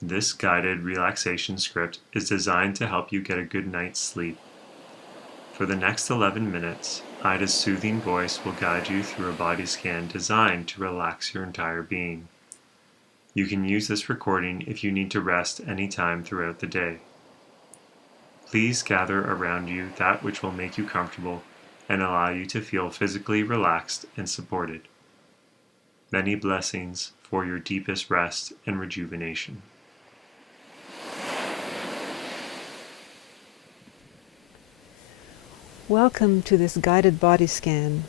This guided relaxation script is designed to help you get a good night's sleep. For the next 11 minutes, Aida's soothing voice will guide you through a body scan designed to relax your entire being. You can use this recording if you need to rest anytime throughout the day. Please gather around you that which will make you comfortable and allow you to feel physically relaxed and supported. Many blessings for your deepest rest and rejuvenation. Welcome to this guided body scan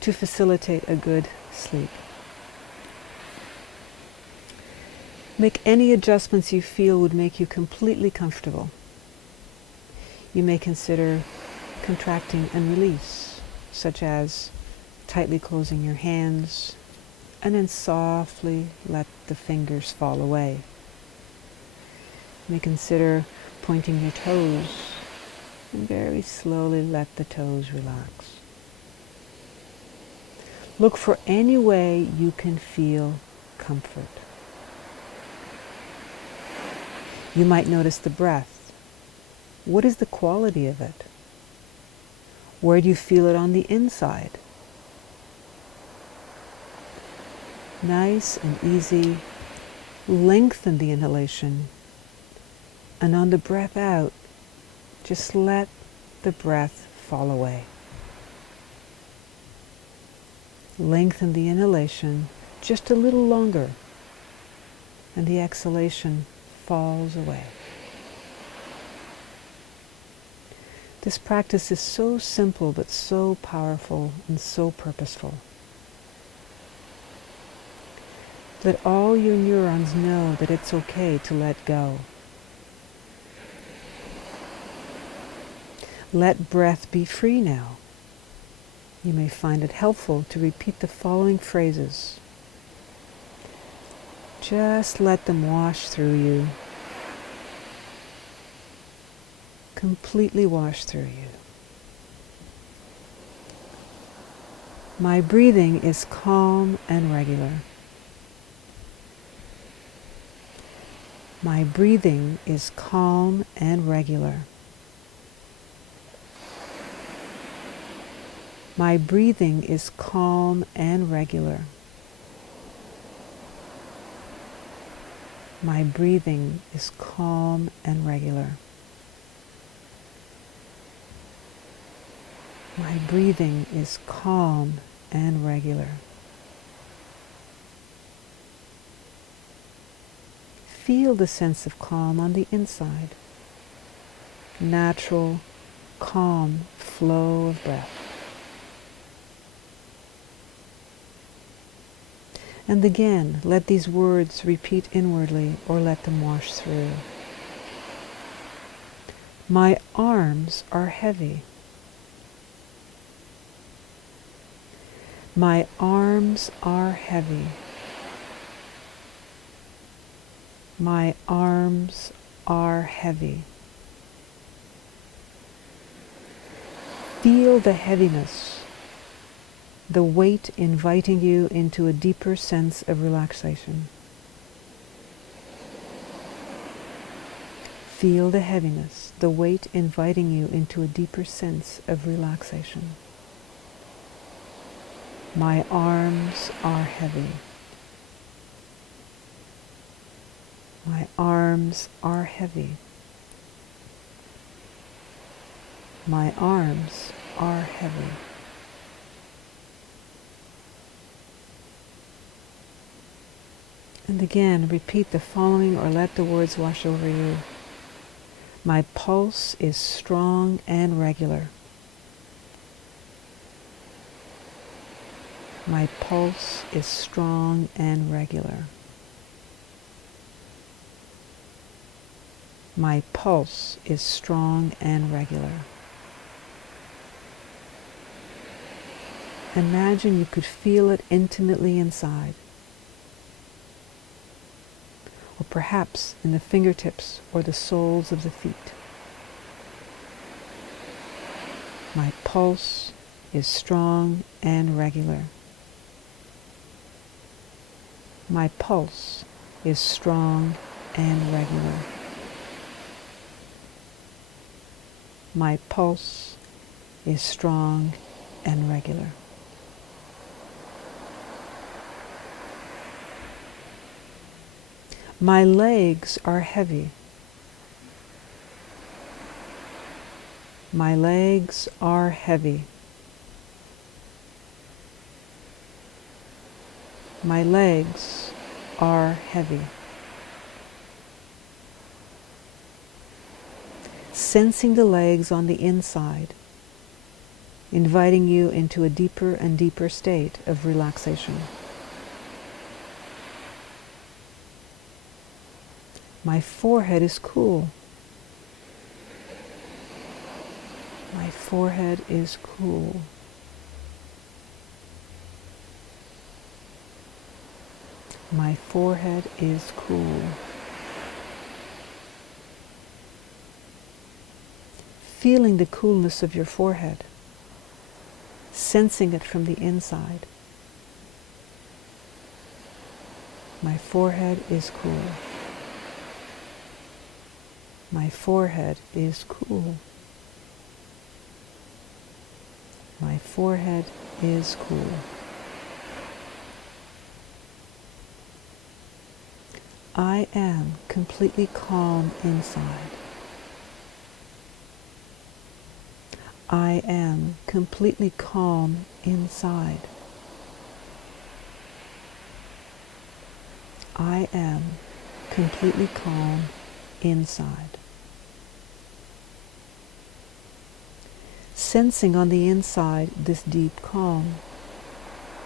to facilitate a good sleep. Make any adjustments you feel would make you completely comfortable. You may consider contracting and release, such as tightly closing your hands and then softly let the fingers fall away. You may consider pointing your toes and very slowly let the toes relax. Look for any way you can feel comfort. You might notice the breath. What is the quality of it? Where do you feel it on the inside? Nice and easy. Lengthen the inhalation. And on the breath out, just let the breath fall away. Lengthen the inhalation just a little longer, and the exhalation falls away. This practice is so simple but so powerful and so purposeful. Let all your neurons know that it's okay to let go. Let breath be free now. You may find it helpful to repeat the following phrases. Just let them wash through you. Completely wash through you. My breathing is calm and regular. My breathing is calm and regular. My breathing is calm and regular. My breathing is calm and regular. My breathing is calm and regular. Feel the sense of calm on the inside. Natural, calm flow of breath. And again, let these words repeat inwardly or let them wash through. My arms are heavy. My arms are heavy. My arms are heavy. Feel the heaviness, the weight inviting you into a deeper sense of relaxation. Feel the heaviness, the weight inviting you into a deeper sense of relaxation. My arms are heavy. My arms are heavy. My arms are heavy. And again, repeat the following or let the words wash over you. My pulse is strong and regular. My pulse is strong and regular. My pulse is strong and regular. Imagine you could feel it intimately inside. Or perhaps in the fingertips or the soles of the feet. My pulse is strong and regular. My pulse is strong and regular. My pulse is strong and regular. My legs are heavy. My legs are heavy. My legs are heavy. Sensing the legs on the inside, inviting you into a deeper and deeper state of relaxation. My forehead is cool. My forehead is cool. My forehead is cool. Feeling the coolness of your forehead, sensing it from the inside. My forehead is cool. My forehead is cool. My forehead is cool. I am completely calm inside. I am completely calm inside. I am completely calm inside. Sensing on the inside this deep calm,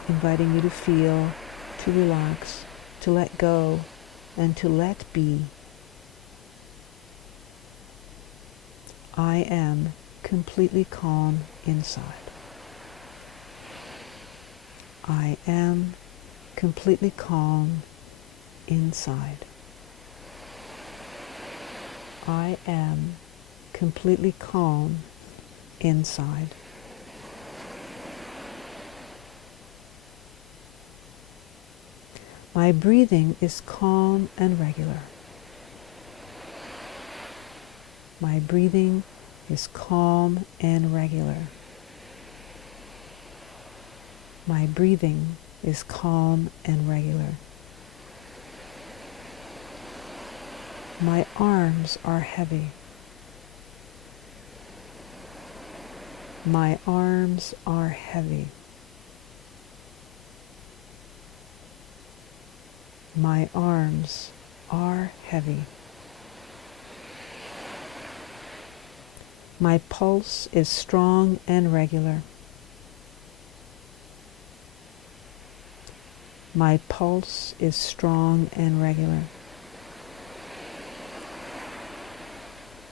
inviting you to feel, to relax, to let go, and to let be. I am completely calm inside. I am completely calm inside. I am completely calm inside. My breathing is calm and regular. My breathing is calm and regular. My breathing is calm and regular. My arms are heavy. My arms are heavy. My arms are heavy. My pulse is strong and regular. My pulse is strong and regular.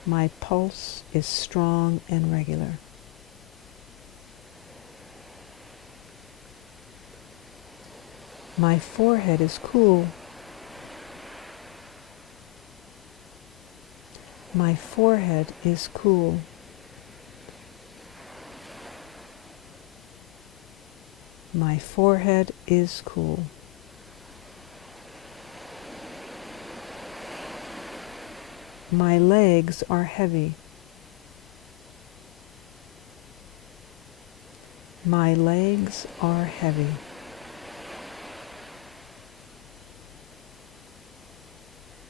My pulse is strong and regular. My forehead is cool. My forehead is cool. My forehead is cool. My legs are heavy. My legs are heavy.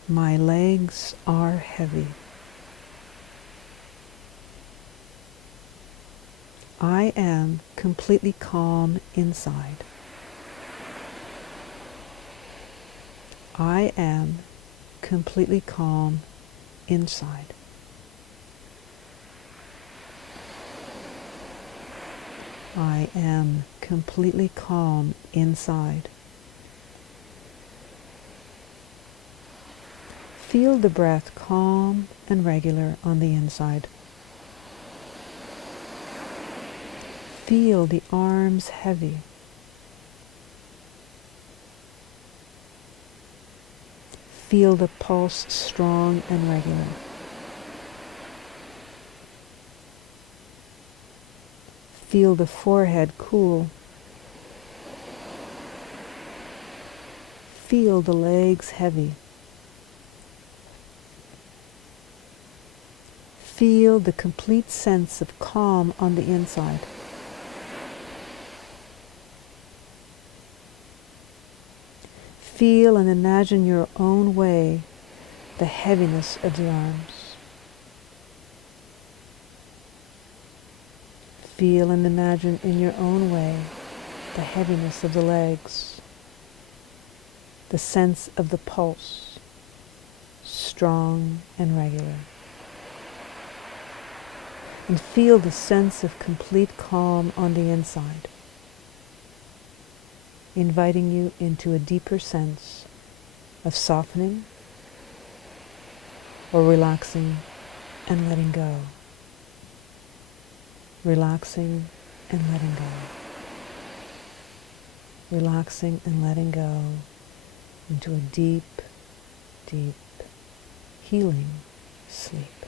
My legs are heavy. I am completely calm inside. I am completely calm inside. I am completely calm inside. Feel the breath calm and regular on the inside. Feel the arms heavy. Feel the pulse strong and regular. Feel the forehead cool. Feel the legs heavy. feel the complete sense of calm on the inside. Feel and imagine your own way the heaviness of the arms. Feel and imagine in your own way the heaviness of the legs, the sense of the pulse, strong and regular. And feel the sense of complete calm on the inside, inviting you into a deeper sense of softening or relaxing and letting go. Relaxing and letting go. Relaxing and letting go into a deep, deep, healing sleep.